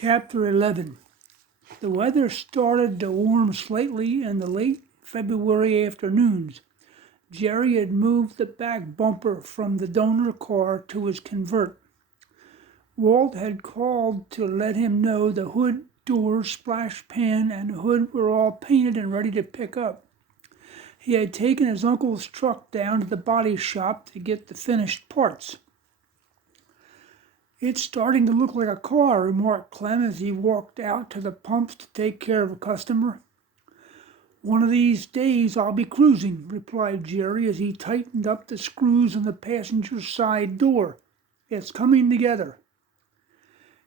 Chapter 11. The weather started to warm slightly in the late February afternoons. Jerry had moved the back bumper from the donor car to his convert. Walt had called to let him know the hood, doors, splash pan, and hood were all painted and ready to pick up. He had taken his uncle's truck down to the body shop to get the finished parts. "It's starting to look like a car," remarked Clem as he walked out to the pumps to take care of a customer. "One of these days I'll be cruising," replied Jerry as he tightened up the screws on the passenger side door. "It's coming together."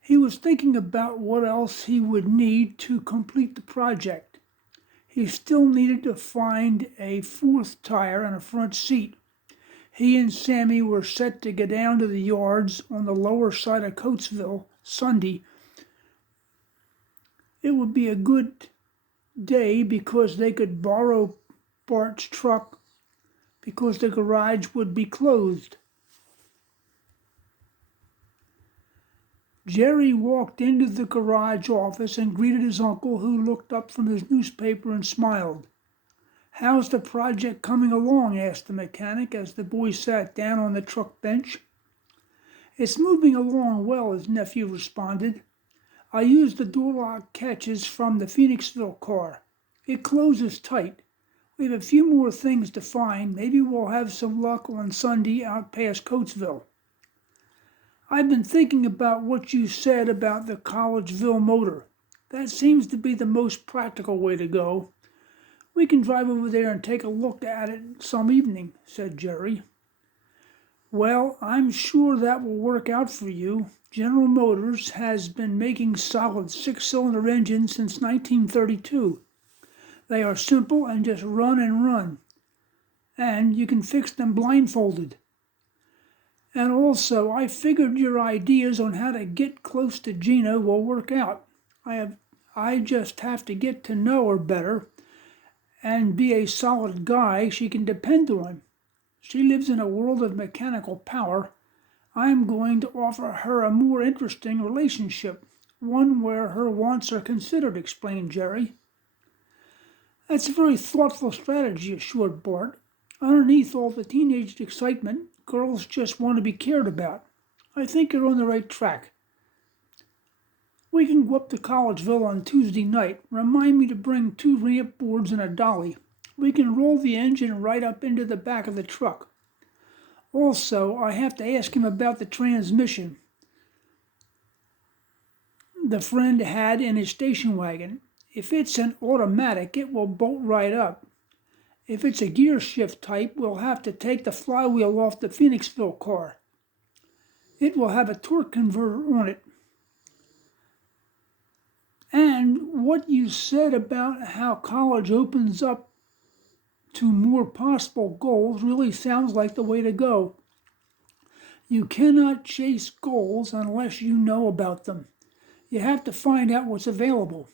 He was thinking about what else he would need to complete the project. He still needed to find a fourth tire and a front seat. He and Sammy were set to go down to the yards on the lower side of Coatesville Sunday. It would be a good day because they could borrow Bart's truck because the garage would be closed. Jerry walked into the garage office and greeted his uncle, who looked up from his newspaper and smiled. "How's the project coming along?" asked the mechanic as the boy sat down on the truck bench. "It's moving along well," his nephew responded. "I used the door lock catches from the Phoenixville car. It closes tight. We have a few more things to find. Maybe we'll have some luck on Sunday out past Coatesville." "I've been thinking about what you said about the Collegeville motor. That seems to be the most practical way to go. We can drive over there and take a look at it some evening," said Jerry. "Well, I'm sure that will work out for you. General Motors has been making solid six-cylinder engines since 1932. They are simple and just run and run. And you can fix them blindfolded. And also, I figured your ideas on how to get close to Gina will work out. I just have to get to know her better and be a solid guy she can depend on. She lives in a world of mechanical power. I am going to offer her a more interesting relationship, one where her wants are considered," explained Jerry. "That's a very thoughtful strategy," assured Bart. "Underneath all the teenage excitement, girls just want to be cared about. I think you're on the right track. We can go up to Collegeville on Tuesday night. Remind me to bring 2 ramp boards and a dolly. We can roll the engine right up into the back of the truck. Also, I have to ask him about the transmission the friend had in his station wagon. If it's an automatic, it will bolt right up. If it's a gear shift type, we'll have to take the flywheel off the Phoenixville car. It will have a torque converter on it. And what you said about how college opens up to more possible goals really sounds like the way to go. You cannot chase goals unless you know about them. You have to find out what's available.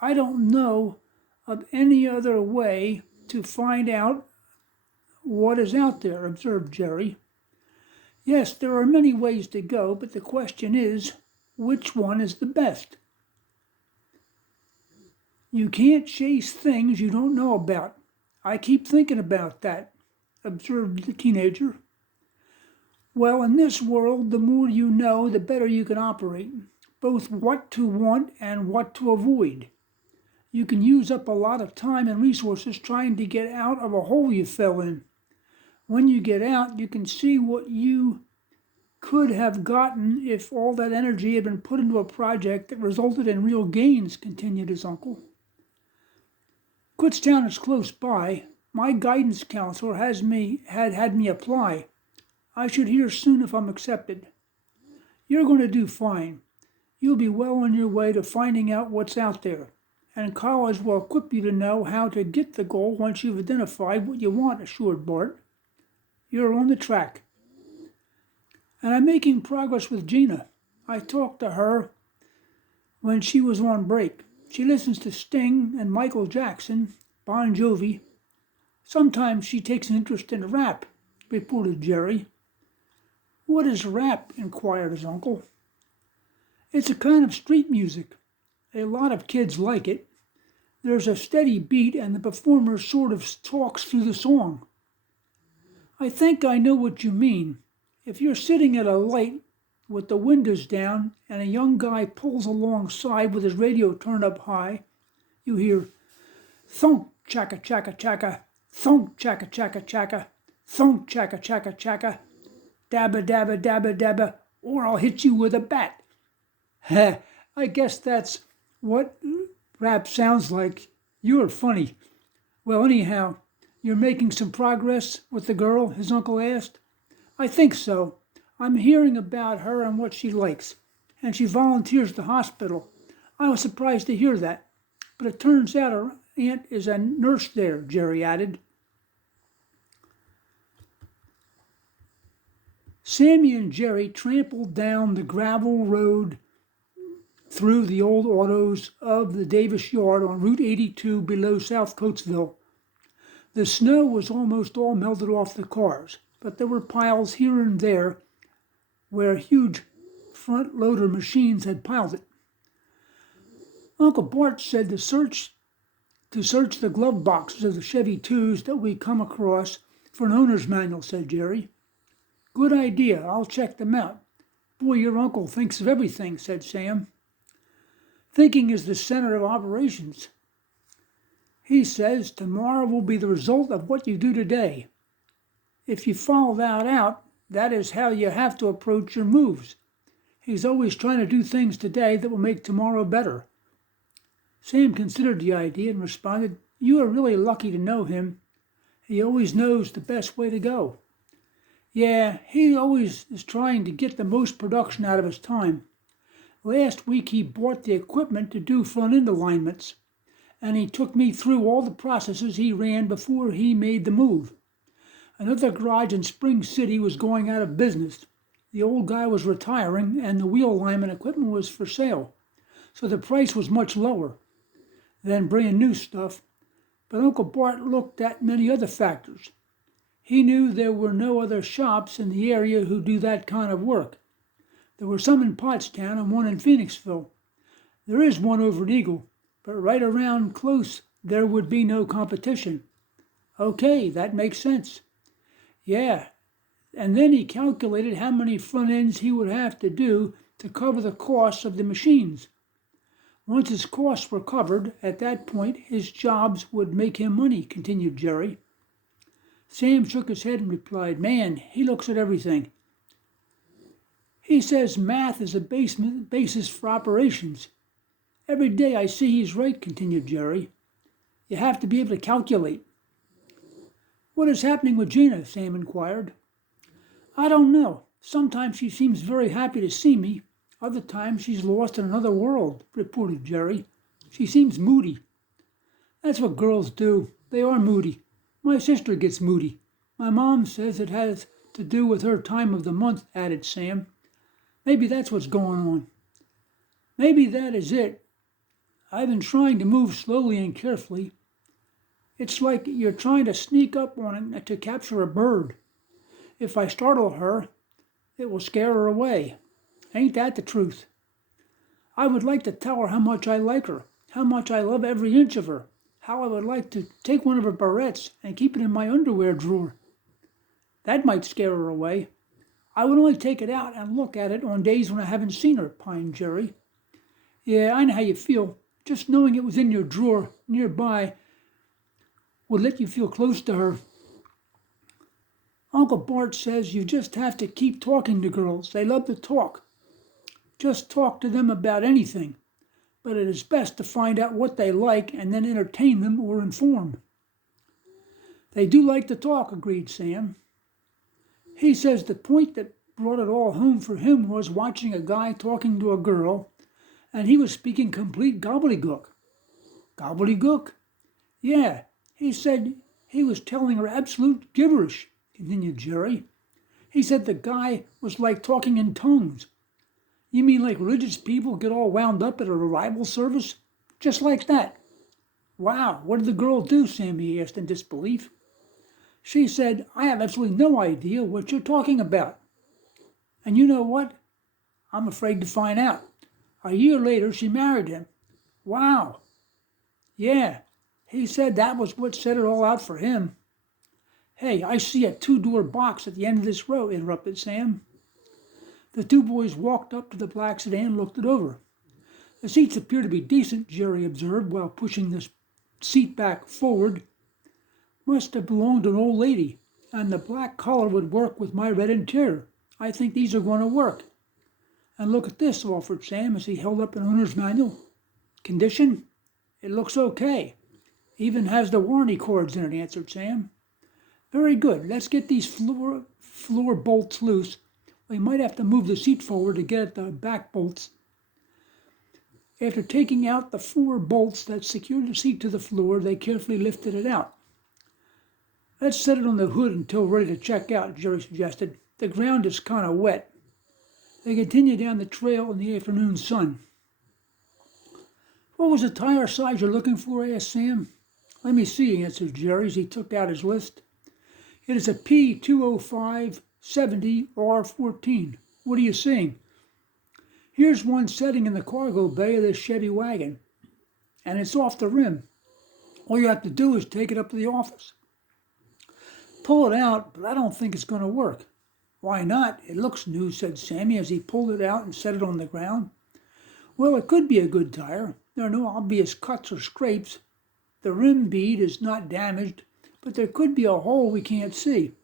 I don't know of any other way to find out what is out there," observed Jerry. "Yes, there are many ways to go, but the question is, which one is the best? You can't chase things you don't know about. I keep thinking about that," observed the teenager. "Well, in this world, the more you know, the better you can operate, both what to want and what to avoid. You can use up a lot of time and resources trying to get out of a hole you fell in. When you get out, you can see what you could have gotten if all that energy had been put into a project that resulted in real gains," continued his uncle. "Kutztown is close by. My guidance counselor had me apply. I should hear soon if I'm accepted. You're going to do fine. You'll be well on your way to finding out what's out there, and college will equip you to know how to get the goal once you've identified what you want," assured Bart. "You're on the track. And I'm making progress with Gina. I talked to her when she was on break. She listens to Sting and Michael Jackson, Bon Jovi. Sometimes she takes an interest in rap," reported Jerry. "What is rap?" inquired his uncle. It's a kind of street music. A lot of kids like it. There's a steady beat and the performer sort of talks through the song. I think I know what you mean. If you're sitting at a light with the windows down and a young guy pulls alongside with his radio turned up high, you hear thunk chaka chaka chaka, thunk chaka chaka chaka, thunk chaka chaka chaka, dabba dabba dabba dabba, or I'll hit you with a bat. Heh, I guess that's what rap sounds like. You're funny. Well, anyhow, you're making some progress with the girl, his uncle asked. I think so. I'm hearing about her and what she likes. And she volunteers at the hospital. I was surprised to hear that. But it turns out her aunt is a nurse there, Jerry added. Sammy and Jerry trampled down the gravel road through the old autos of the Davis yard on Route 82 below South Coatesville. The snow was almost all melted off the cars, but there were piles here and there where huge front loader machines had piled it. Uncle Bart said to search the glove boxes of the Chevy 2s that we come across for an owner's manual, said Jerry. Good idea, I'll check them out. Boy, your uncle thinks of everything, said Sam. Thinking is the center of operations. He says tomorrow will be the result of what you do today. If you follow that out, that is how you have to approach your moves. He's always trying to do things today that will make tomorrow better. Sam considered the idea and responded, You are really lucky to know him. He always knows the best way to go. Yeah, he always is trying to get the most production out of his time. Last week he bought the equipment to do front-end alignments, and he took me through all the processes he ran before he made the move. Another garage in Spring City was going out of business. The old guy was retiring, and the wheel alignment equipment was for sale, so the price was much lower than brand new stuff. But Uncle Bart looked at many other factors. He knew there were no other shops in the area who do that kind of work. There were some in Pottstown and one in Phoenixville. There is one over at Eagle, but right around close there would be no competition. Okay, that makes sense. Yeah, and then he calculated how many front ends he would have to do to cover the costs of the machines. Once his costs were covered, at that point his jobs would make him money, continued Jerry. Sam shook his head and replied, Man, he looks at everything. He says math is a basis for operations. Every day I see he's right, continued Jerry. You have to be able to calculate. What is happening with Gina? Sam inquired. I don't know. Sometimes she seems very happy to see me. Other times she's lost in another world, reported Jerry. She seems moody. That's what girls do. They are moody. My sister gets moody. My mom says it has to do with her time of the month, added Sam. Maybe that's what's going on. Maybe that is it. I've been trying to move slowly and carefully. It's like you're trying to sneak up on it to capture a bird. If I startle her, it will scare her away. Ain't that the truth? I would like to tell her how much I like her, how much I love every inch of her, how I would like to take one of her barrettes and keep it in my underwear drawer. That might scare her away. I would only take it out and look at it on days when I haven't seen her, pined Jerry. Yeah, I know how you feel. Just knowing it was in your drawer nearby would let you feel close to her. Uncle Bart says you just have to keep talking to girls. They love to talk. Just talk to them about anything. But it is best to find out what they like and then entertain them or inform. They do like to talk, agreed Sam. He says the point that brought it all home for him was watching a guy talking to a girl, and he was speaking complete gobbledygook. Gobbledygook? Yeah, he said he was telling her absolute gibberish, continued Jerry. He said the guy was like talking in tongues. You mean like religious people get all wound up at a revival service? Just like that. Wow, what did the girl do, Sammy asked in disbelief. She said, I have absolutely no idea what you're talking about. And you know what? I'm afraid to find out. A year later, she married him. Wow. Yeah, he said that was what set it all out for him. Hey, I see a two-door box at the end of this row, interrupted Sam. The two boys walked up to the black sedan and looked it over. The seats appear to be decent, Jerry observed while pushing the seat back forward. Must have belonged to an old lady, and the black collar would work with my red interior. I think these are going to work. And look at this, offered Sam as he held up an owner's manual. Condition? It looks okay. Even has the warranty cords in it, answered Sam. Very good. Let's get these floor bolts loose. We might have to move the seat forward to get at the back bolts. After taking out the four bolts that secured the seat to the floor, they carefully lifted it out. Let's set it on the hood until ready to check out, Jerry suggested. The ground is kind of wet. They continued down the trail in the afternoon sun. What was the tire size you're looking for? Asked Sam. Let me see, answered Jerry as he took out his list. It is a P205/70R14. What are you seeing? Here's one setting in the cargo bay of this Chevy wagon, and it's off the rim. All you have to do is take it up to the office. Pull it out, but I don't think it's going to work. Why not? It looks new, said Sammy as he pulled it out and set it on the ground. Well, it could be a good tire. There are no obvious cuts or scrapes. The rim bead is not damaged, but there could be a hole we can't see.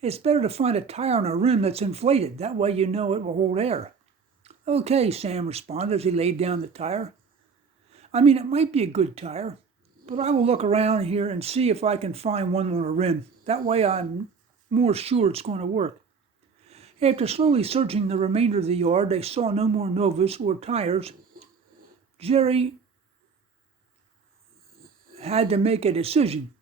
It's better to find a tire on a rim that's inflated. That way you know it will hold air. Okay, Sam responded as he laid down the tire. It might be a good tire, but I will look around here and see if I can find one on a rim. That way I'm more sure it's going to work. After slowly searching the remainder of the yard, they saw no more Novas or tires. Jerry had to make a decision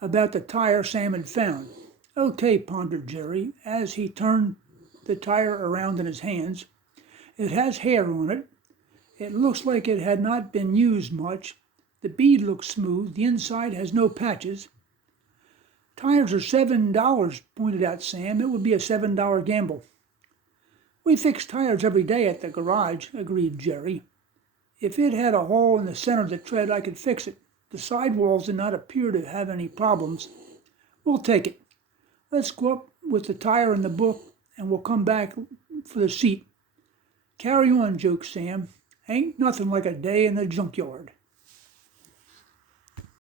about the tire Sam had found. Okay, pondered Jerry, as he turned the tire around in his hands. It has hair on it. It looks like it had not been used much. The bead looks smooth. The inside has no patches. Tires are $7, pointed out Sam. It would be a $7 gamble. We fix tires every day at the garage, agreed Jerry. If it had a hole in the center of the tread, I could fix it. The sidewalls did not appear to have any problems. We'll take it. Let's go up with the tire in the book, and we'll come back for the seat. Carry on, joked Sam. Ain't nothing like a day in the junkyard.